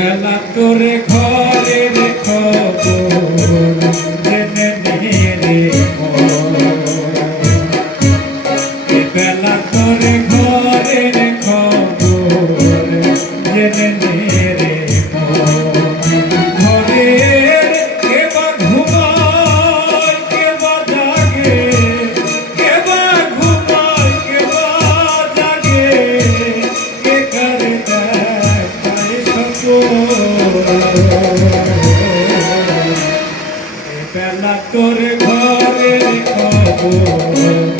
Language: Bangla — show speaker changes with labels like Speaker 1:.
Speaker 1: বেলা তোরে ঘরে রেখো বেলা তোর ঘরে খবর